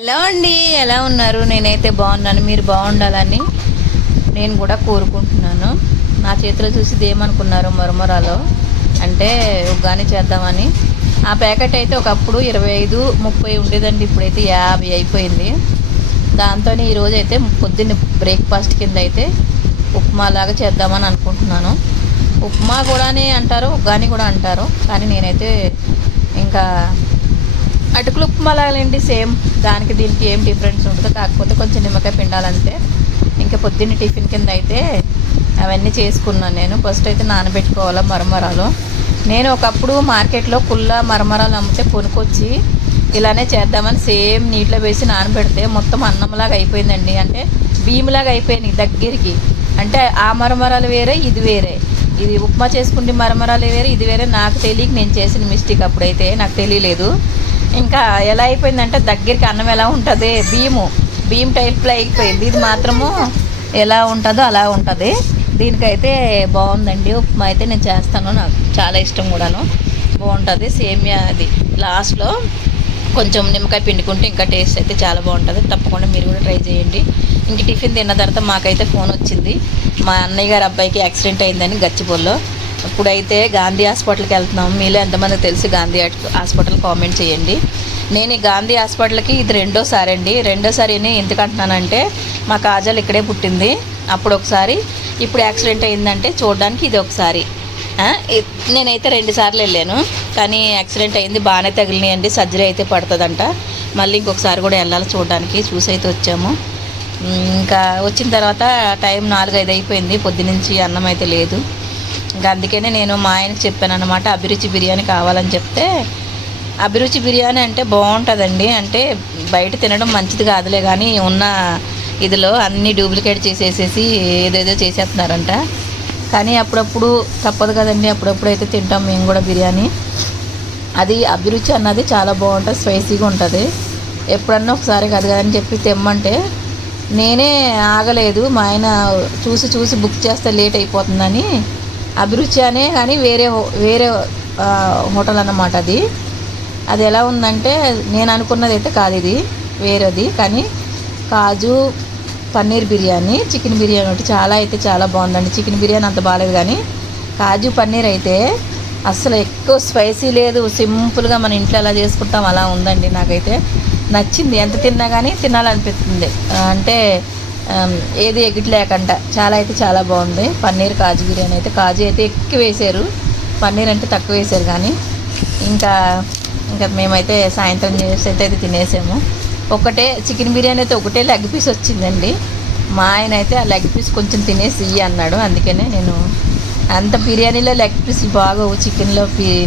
Hello అండి, ఎలా ఉన్నారు? నేనైతే బాగున్నాను. మీరు బాగుండాలని నేను కూడా కోరుకుంటున్నాను. నా చేతిలో చూసి ఏమనుకున్నారు? మరమరాలో అంటే ఉగ్గాని చేద్దామని. ఆ ప్యాకెట్ అయితే ఒకప్పుడు 25, 30 ఉండేదండి. ఇప్పుడైతే 50 అయిపోయింది. దాంతో ఈరోజు అయితే పొద్దున్న బ్రేక్ఫాస్ట్ కింద అయితే ఉప్మా లాగా చేద్దామని అనుకుంటున్నాను. ఉప్మా కూడానే అంటారు, ఉగ్గాని కూడా అంటారు. కానీ నేనైతే ఇంకా అటుకులు ఉప్మా లాగాలండి, సేమ్. దానికి దీనికి ఏం డిఫరెన్స్ ఉండదు, కాకపోతే కొంచెం నిమ్మకాయ పిండాలంతే. ఇంకా పొద్దున్న టిఫిన్ కింద అయితే అవన్నీ చేసుకున్నాను. నేను ఫస్ట్ అయితే నానబెట్టుకోవాలా మరమరాలు. నేను ఒకప్పుడు మార్కెట్లో కుల్లా మరమరాలు అమ్మితే కొనుక్కొచ్చి ఇలానే చేద్దామని సేమ్ నీటిలో వేసి నానబెడితే మొత్తం అన్నంలాగా అయిపోయిందండి. అంటే బియ్యంలాగా అయిపోయినాయి దగ్గరికి. అంటే ఆ మరమరాలు వేరే, ఇది వేరే. ఇది ఉప్మా చేసుకుంటే మరమరాలు వేరే, ఇది వేరే. నాకు తెలియక నేను చేసిన మిస్టేక్. అప్పుడైతే నాకు తెలియలేదు. ఇంకా ఎలా అయిపోయిందంటే దగ్గరికి అన్నం ఎలా ఉంటుంది, బియ్యం టైప్లో అయిపోయింది. ఇది మాత్రము ఎలా ఉంటుందో అలా ఉంటుంది. దీనికైతే బాగుందండి. ఉప్మా అయితే నేను చేస్తాను, నాకు చాలా ఇష్టం కూడాను. బాగుంటుంది. సేమియా అది లాస్ట్లో కొంచెం నిమ్మకాయ పిండుకుంటే ఇంకా టేస్ట్ అయితే చాలా బాగుంటుంది. తప్పకుండా మీరు కూడా ట్రై చేయండి. ఇంక టిఫిన్ తిన్న తర్వాత మాకైతే ఫోన్ వచ్చింది. మా అన్నయ్య గారి అబ్బాయికి యాక్సిడెంట్ అయిందని గచ్చిబౌలిలో. ఇప్పుడైతే గాంధీ హాస్పిటల్కి వెళ్తున్నాము. మీలో ఎంతమంది తెలిసి గాంధీ హాస్పిటల్ కామెంట్ చేయండి. నేను ఈ గాంధీ హాస్పిటల్కి ఇది రెండోసారి అండి. రెండోసారి ఎందుకు అంటున్నానంటే మా కాజల్ ఇక్కడే పుట్టింది. అప్పుడు ఒకసారి, ఇప్పుడు యాక్సిడెంట్ అయిందంటే చూడడానికి ఇది ఒకసారి. నేనైతే 2 సార్లు వెళ్ళాను. కానీ యాక్సిడెంట్ అయింది, బాగానే తగిలినాయండి. సర్జరీ అయితే పడుతుందంట. మళ్ళీ ఇంకొకసారి కూడా వెళ్ళాలి చూడడానికి. చూసి అయితే వచ్చాము. ఇంకా వచ్చిన తర్వాత టైం 4-5 అయిపోయింది. పొద్దునుంచి అన్నం అయితే లేదు. ఇంకా అందుకనే నేను మా ఆయనకి చెప్పాను అనమాట, అభిరుచి బిర్యానీ కావాలని చెప్తే, అభిరుచి బిర్యానీ అంటే బాగుంటుందండి. అంటే బయట తినడం మంచిది కాదులే, కానీ ఉన్న ఇదిలో అన్నీ డూప్లికేట్ చేసేసేసి ఏదేదో చేసేస్తున్నారంట. కానీ అప్పుడప్పుడు తప్పదు కదండి, అప్పుడప్పుడు అయితే తింటాం మేము కూడా బిర్యానీ. అది అభిరుచి అన్నది చాలా బాగుంటుంది, స్పైసీగా ఉంటుంది. ఎప్పుడన్నా ఒకసారి కదా అని చెప్పి తెమ్మంటే నేనే ఆగలేదు. మా ఆయన చూసి బుక్ చేస్తే లేట్ అయిపోతుందని అభిరుచి అనే, కానీ వేరే హోటల్ అన్నమాట. అది ఎలా ఉందంటే నేను అనుకున్నది అయితే కాదు, ఇది వేరేది. కానీ కాజు పన్నీర్ బిర్యానీ, చికెన్ బిర్యానీ ఒకటి చాలా బాగుందండి. చికెన్ బిర్యానీ అంత బాగాలేదు, కానీ కాజు పన్నీర్ అయితే అస్సలు ఎక్కువ స్పైసీ లేదు. సింపుల్గా మన ఇంట్లో ఎలా చేసుకుంటాం అలా ఉందండి. నాకైతే నచ్చింది. ఎంత తిన్నా కానీ తినాలనిపిస్తుంది. అంటే ఏది ఎగిట్ లేకుండా చాలా బాగుంది. పన్నీర్ కాజు బిర్యానీ అయితే, కాజు అయితే ఎక్కువ వేసారు, పన్నీర్ అంటే తక్కువ వేసారు. కానీ ఇంకా మేమైతే సాయంత్రం చేసి అయితే తినేసాము. చికెన్ బిర్యానీ అయితే ఒకటే లెగ్ పీస్ వచ్చిందండి. మా ఆయన అయితే ఆ లెగ్ పీస్ కొంచెం తినేసి అన్నాడు. అందుకనే నేను అంత బిర్యానీలో లెగ్ పీస్ బాగోవు, చికెన్లో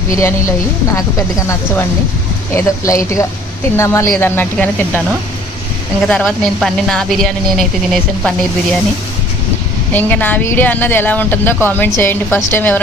బిర్యానీలో నాకు పెద్దగా నచ్చవండి. ఏదో లైట్గా తిన్నామా లేదన్నట్టుగానే తింటాను. ఇంకా తర్వాత నా బిర్యానీ నేనైతే తినేసాను, పన్నీర్ బిర్యానీ. ఇంకా నా వీడియో అన్నది ఎలా ఉంటుందో కామెంట్ చేయండి. ఫస్ట్ టైం ఎవరు